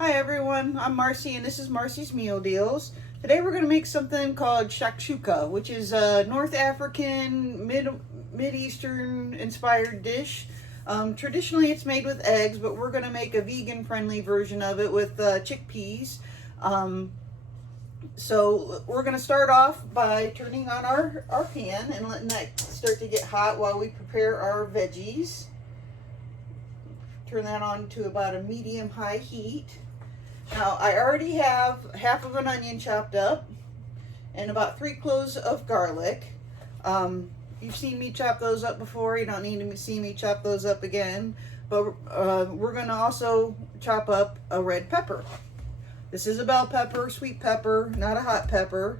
Hi everyone, I'm Marcy and this is Marcy's Meal Deals. Today we're going to make something called Shakshuka, which is a North African, Mid-Eastern inspired dish. Traditionally it's made with eggs, but we're going to make a vegan friendly version of it with chickpeas. So we're going to start off by turning on our pan and letting that start to get hot while we prepare our veggies. Turn that on to about a medium-high heat. Now, I already have half of an onion chopped up and about 3 cloves of garlic. You've seen me chop those up before. You don't need to see me chop those up again. But we're going to also chop up a red pepper. This is a bell pepper, sweet pepper, not a hot pepper.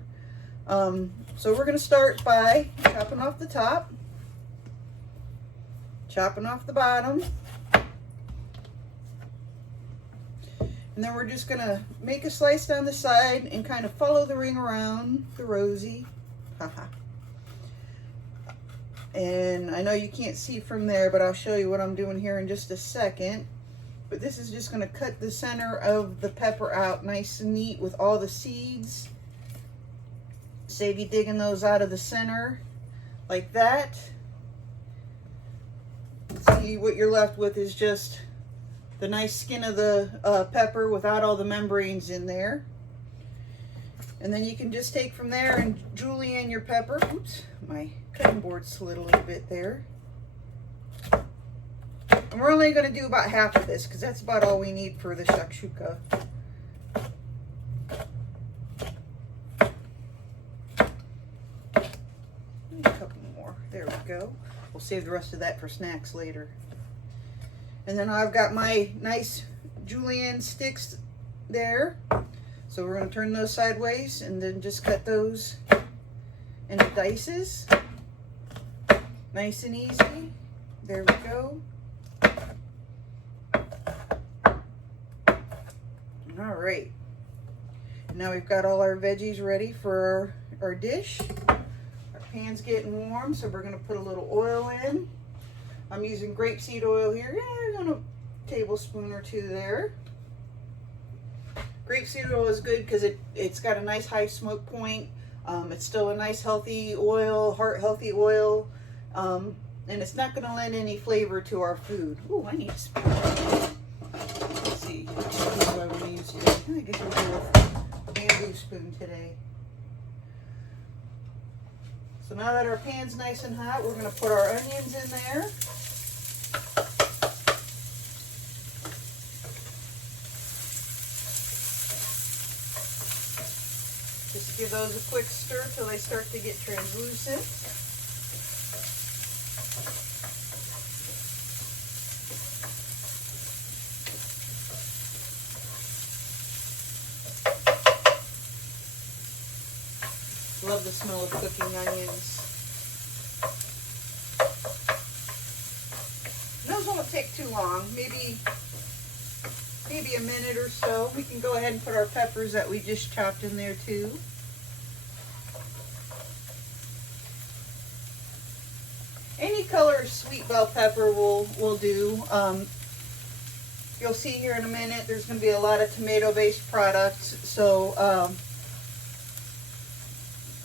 So we're going to start by chopping off the top, chopping off the bottom. And then we're just going to make a slice down the side and kind of follow the ring around the rosy. And I know you can't see from there, but I'll show you what I'm doing here in just a second. But this is just going to cut the center of the pepper out nice and neat with all the seeds. Save you digging those out of the center like that. See, what you're left with is just the nice skin of the pepper without all the membranes in there. And then you can just take from there and julienne your pepper. Oops, my cutting board slid a little bit there. And we're only going to do about half of this because that's about all we need for the shakshuka. A couple more. There we go. We'll save the rest of that for snacks later. And then I've got my nice julienne sticks there. So we're going to turn those sideways and then just cut those into dices. Nice and easy. There we go. All right. Now we've got all our veggies ready for our dish. Our pan's getting warm, so we're going to put a little oil in. I'm using grapeseed oil here. Yeah, a tablespoon or 2 there. Grapeseed oil is good because it's got a nice high smoke point. It's still a nice healthy oil, heart healthy oil. And it's not going to lend any flavor to our food. Ooh, I need a spoon. Let's see, which spoon do I want to use today? I guess we'll go with bamboo spoon today. So now that our pan's nice and hot, we're going to put our onions in there. Just give those a quick stir till they start to get translucent. Love the smell of cooking onions. Those won't take too long, maybe a minute or so. We can go ahead and put our peppers that we just chopped in there too. Any color of sweet bell pepper will do. You'll see here in a minute there's going to be a lot of tomato-based products, so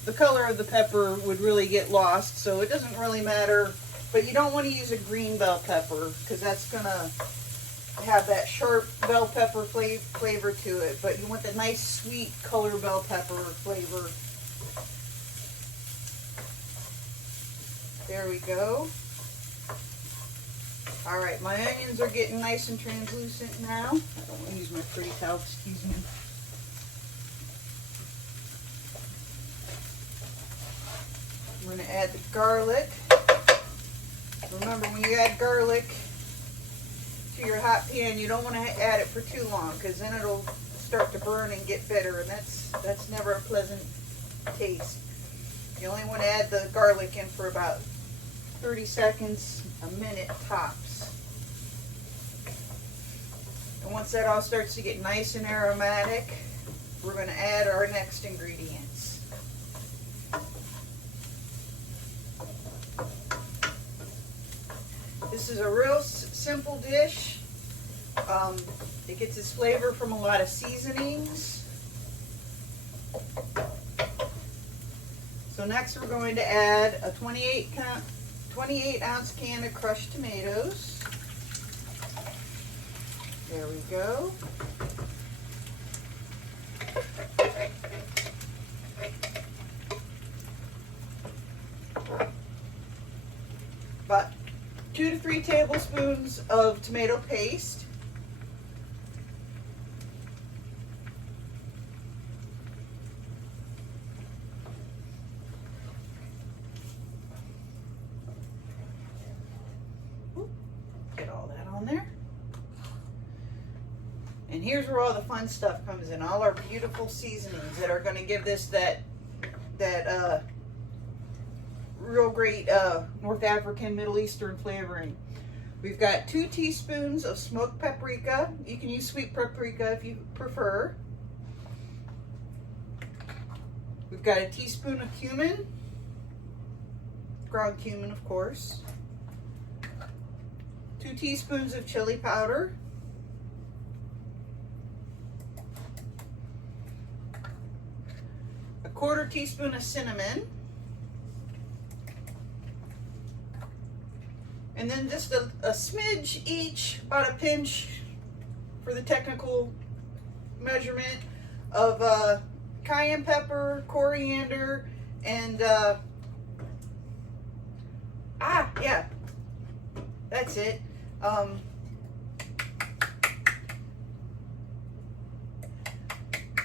the color of the pepper would really get lost, so it doesn't really matter. But you don't want to use a green bell pepper because that's going to have that sharp bell pepper flavor to it. But you want the nice sweet color bell pepper flavor. There we go. All right, my onions are getting nice and translucent now. I don't want to use my pretty towel, excuse me. I'm going to add the garlic. Remember, when you add garlic to your hot pan, you don't want to add it for too long because then it'll start to burn and get bitter, and that's never a pleasant taste. You only want to add the garlic in for about 30 seconds, a minute tops. And once that all starts to get nice and aromatic, we're going to add our next ingredients. This is a real simple dish. It gets its flavor from a lot of seasonings. So next we're going to add a 28 ounce can of crushed tomatoes. There we go. About 2 to 3 tablespoons of tomato paste. Get all that on there. And here's where all the fun stuff comes in. All our beautiful seasonings that are going to give this that real great North African, Middle Eastern flavoring. We've got 2 teaspoons of smoked paprika. You can use sweet paprika if you prefer. We've got a teaspoon of cumin, ground cumin, of course. 2 teaspoons of chili powder. A 1/4 teaspoon of cinnamon. And then just a smidge each, about a pinch for the technical measurement of cayenne pepper, coriander, and yeah, that's it.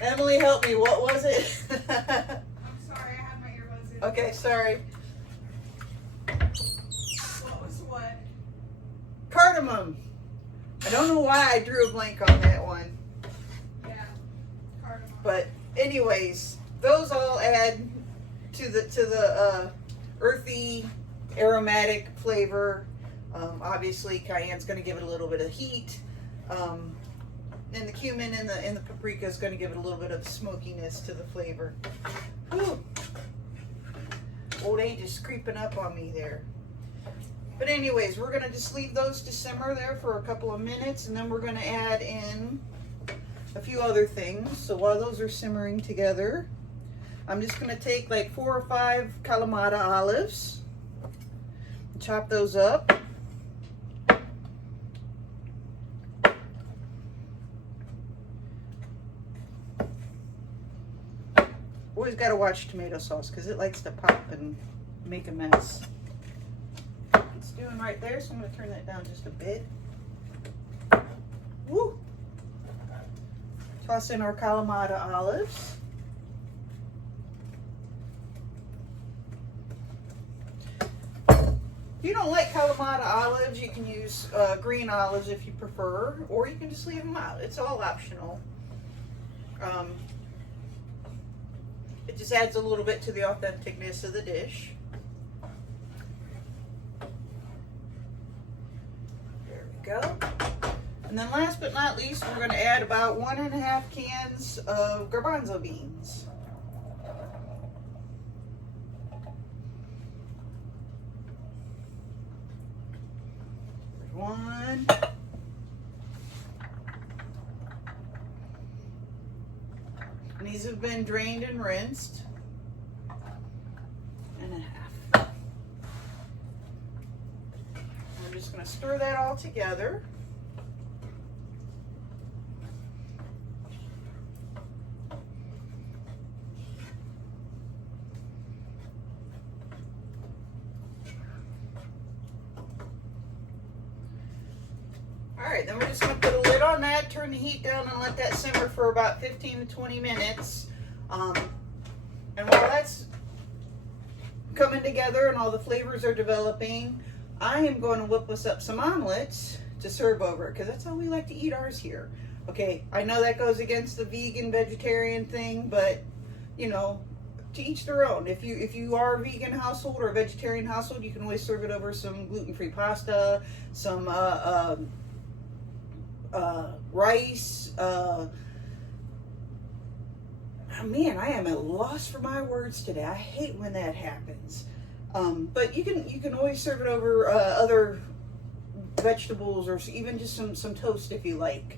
Emily, help me. What was it? I'm sorry, I had my earbuds in. Okay, sorry. What was what? Cardamom. I don't know why I drew a blank on that one. Yeah, cardamom. But anyways, those all add to the earthy, aromatic flavor. Obviously, cayenne's going to give it a little bit of heat, and the cumin and the paprika is going to give it a little bit of smokiness to the flavor. Whew. Old age is creeping up on me there. But anyways, we're going to just leave those to simmer there for a couple of minutes, and then we're going to add in a few other things. So while those are simmering together, I'm just going to take like 4 or 5 Kalamata olives, chop those up. Always got to watch tomato sauce because it likes to pop and make a mess. It's doing right there, so I'm going to turn that down just a bit. Woo! Toss in our Kalamata olives. If you don't like Kalamata olives, you can use green olives if you prefer, or you can just leave them out. It's all optional. It just adds a little bit to the authenticness of the dish. There we go. And then last but not least, we're going to add about 1.5 cans of garbanzo beans. There's 1. And these have been drained and rinsed. And 1/2. I'm just going to stir that all together. Alright, then we're just going to put a lid on that, turn the heat down, and let that simmer for about 15 to 20 minutes. And while that's coming together and all the flavors are developing, I am going to whip us up some omelets to serve over, because that's how we like to eat ours here. Okay, I know that goes against the vegan, vegetarian thing, but, you know, to each their own. If you are a vegan household or a vegetarian household, you can always serve it over some gluten-free pasta, some rice. Man, I am at a loss for my words today. I hate when that happens. But you can always serve it over other vegetables or even just some toast if you like.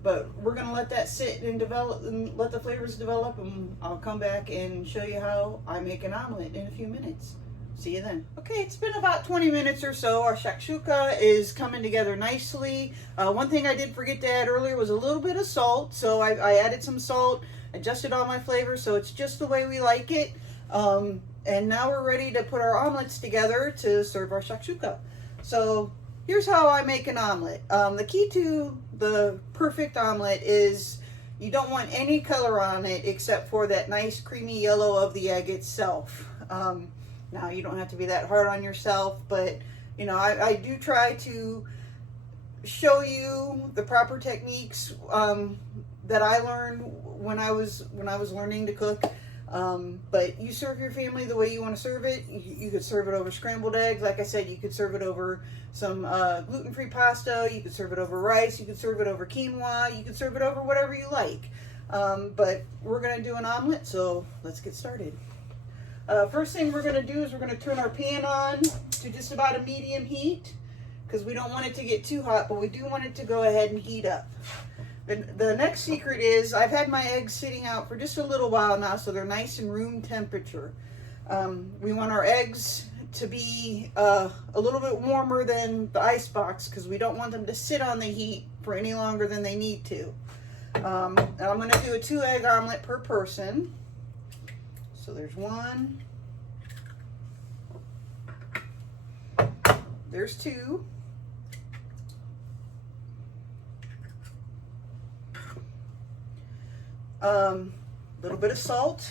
But we're gonna let that sit and develop and let the flavors develop, and I'll come back and show you how I make an omelet in a few minutes. See you then. Okay, it's been about 20 minutes or so. Our shakshuka is coming together nicely. One thing I did forget to add earlier was a little bit of salt. So I added some salt, adjusted all my flavors, so it's just the way we like it. And now we're ready to put our omelets together to serve our shakshuka. So here's how I make an omelet. The key to the perfect omelet is you don't want any color on it except for that nice creamy yellow of the egg itself. Now you don't have to be that hard on yourself, but you know, I do try to show you the proper techniques that I learned when I was learning to cook. But you serve your family the way you want to serve it. You could serve it over scrambled eggs. Like I said, you could serve it over some gluten-free pasta. You could serve it over rice. You could serve it over quinoa. You could serve it over whatever you like. But we're going to do an omelet, so let's get started. First thing we're going to do is we're going to turn our pan on to just about a medium heat because we don't want it to get too hot, but we do want it to go ahead and heat up. The next secret is I've had my eggs sitting out for just a little while now, so they're nice and room temperature. We want our eggs to be a little bit warmer than the ice box because we don't want them to sit on the heat for any longer than they need to. And I'm going to do a 2-egg omelet per person. So there's one, there's 2. Little bit of salt.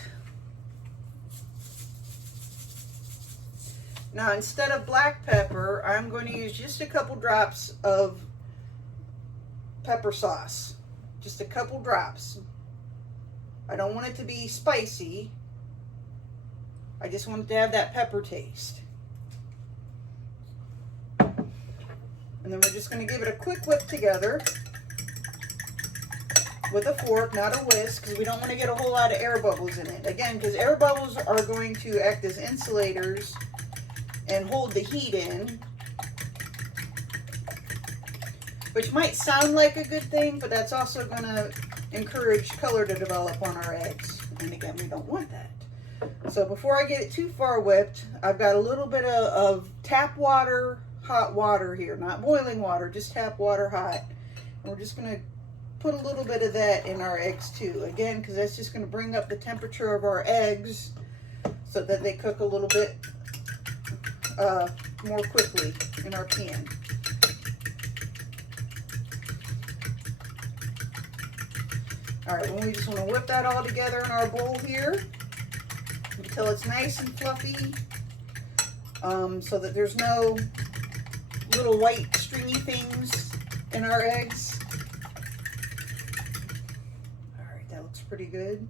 Now instead of black pepper, I'm going to use just a couple drops of pepper sauce. Just a couple drops. I don't want it to be spicy. I just want it to have that pepper taste. And then we're just going to give it a quick whip together with a fork, not a whisk, because we don't want to get a whole lot of air bubbles in it. Again, because air bubbles are going to act as insulators and hold the heat in, which might sound like a good thing, but that's also going to encourage color to develop on our eggs. And again, we don't want that. So before I get it too far whipped, I've got a little bit of tap water, hot water here, not boiling water, just tap water hot. And we're just going to put a little bit of that in our eggs too. Again, because that's just going to bring up the temperature of our eggs so that they cook a little bit more quickly in our pan. All right, well, we just want to whip that all together in our bowl here until it's nice and fluffy, so that there's no little white stringy things in our eggs. Looks pretty good.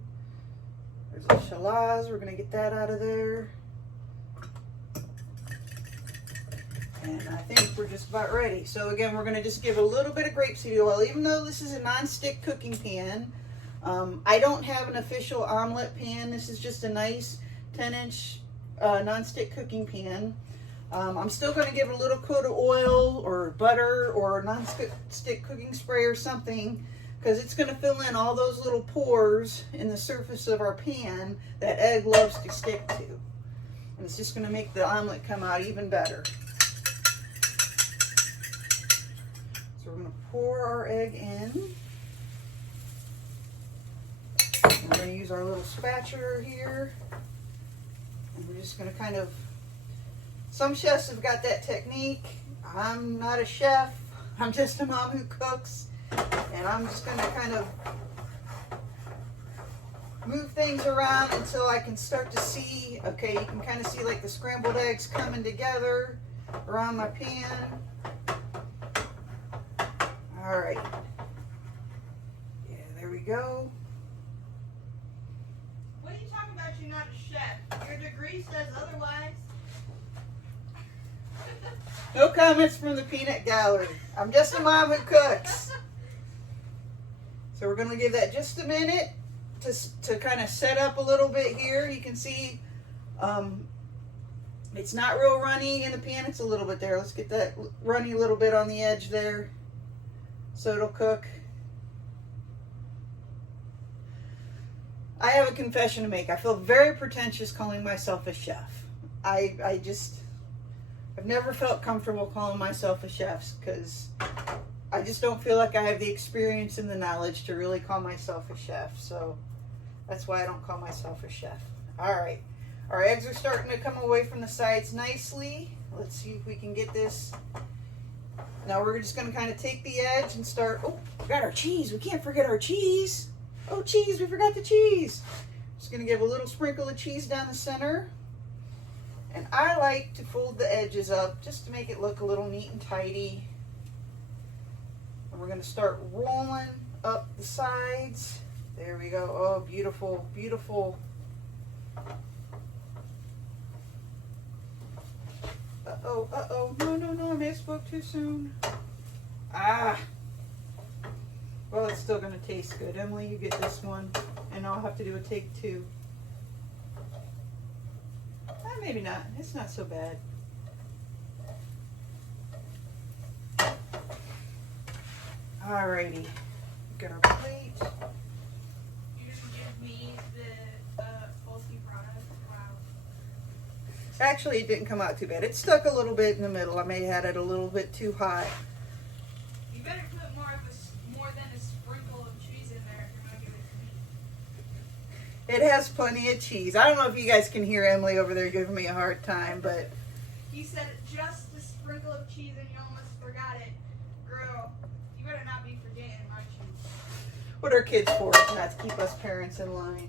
There's a shallots. We're going to get that out of there. And I think we're just about ready. So again, we're going to just give a little bit of grapeseed oil. Even though this is a non-stick cooking pan, I don't have an official omelet pan. This is just a nice 10-inch non-stick cooking pan. I'm still going to give it a little coat of oil or butter or non-stick cooking spray or something, because it's going to fill in all those little pores in the surface of our pan that egg loves to stick to. And it's just going to make the omelet come out even better. So we're going to pour our egg in. And we're going to use our little spatula here. And we're just going to kind of, some chefs have got that technique. I'm not a chef. I'm just a mom who cooks. And I'm just going to kind of move things around until I can start to see, okay, you can kind of see like the scrambled eggs coming together around my pan. All right. Yeah, there we go. What are you talking about? You're not a chef. Your degree says otherwise. No comments from the peanut gallery. I'm just a mom who cooks. So we're going to give that just a minute to kind of set up a little bit here. You can see It's not real runny in the pan. It's a little bit there. Let's get that runny little bit on the edge there so it'll cook. I have a confession to make. I feel very pretentious calling myself a chef. I've never felt comfortable calling myself a chef because I just don't feel like I have the experience and the knowledge to really call myself a chef. So that's why I don't call myself a chef. All right. Our eggs are starting to come away from the sides nicely. Let's see if we can get this. Now we're just going to kind of take the edge and start. Oh, we got our cheese. We can't forget our cheese. Oh, cheese. We forgot the cheese. Just going to give a little sprinkle of cheese down the center. And I like to fold the edges up just to make it look a little neat and tidy. And we're going to start rolling up the sides. There we go. Oh, beautiful, beautiful. Uh-oh, no, I may have spoke too soon. Ah. Well, it's still going to taste good. Emily, you get this one, and I'll have to do a take two. Maybe not. It's not so bad. Alrighty. Got our plate. You didn't give me the faulty product. Wow. Actually, it didn't come out too bad. It stuck a little bit in the middle. I may have had it a little bit too high. You better put more than a sprinkle of cheese in there if you're gonna give it to me. It has plenty of cheese. I don't know if you guys can hear Emily over there giving me a hard time, but He said just a sprinkle of cheese and you almost forgot it. Girl, you better not be forgetting my cheese. what are kids for? Not to keep us parents in line.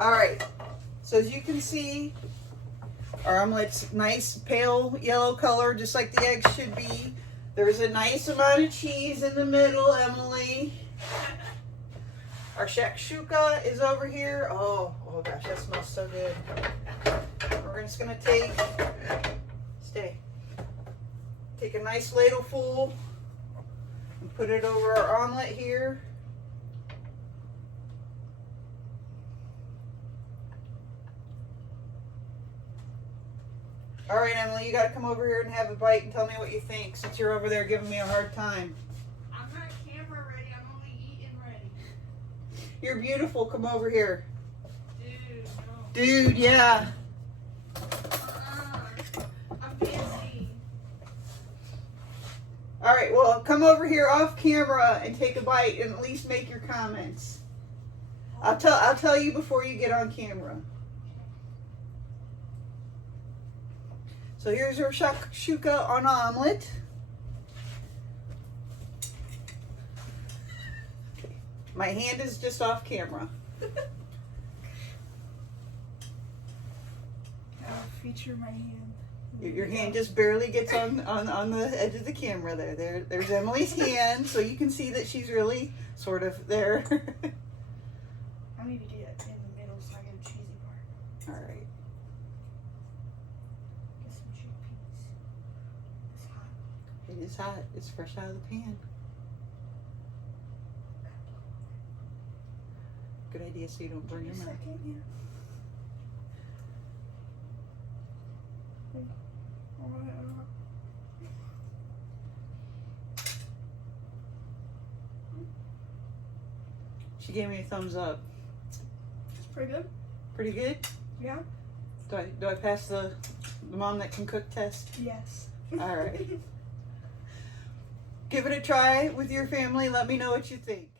Alright, so as you can see, our omelet's nice pale yellow color, just like the eggs should be. There's a nice amount of cheese in the middle, Emily. Our shakshuka is over here. Oh gosh, that smells so good. We're just gonna take a nice ladle full and put it over our omelet here. All right, Emily, you got to come over here and have a bite and tell me what you think since you're over there giving me a hard time. I'm not camera ready, I'm only eating ready. You're beautiful. Come over here. Dude, no. Dude, yeah. I'm busy. All right, well, come over here off camera and take a bite and at least make your comments. I'll tell you before you get on camera. So here's our shakshuka on omelet. Okay. My hand is just off camera. I'll feature my hand. Your hand just barely gets on the edge of the camera there. There's Emily's hand, so you can see that she's really sort of there. I need to get it in the middle so I get a cheesy part. All right. Get some chickpeas. It's hot. It is hot. It's fresh out of the pan. Good idea so you don't burn your mouth. She gave me a thumbs up. It's pretty good. Pretty good? Yeah. Do I pass the mom that can cook test? Yes. All right. Give it a try with your family. Let me know what you think.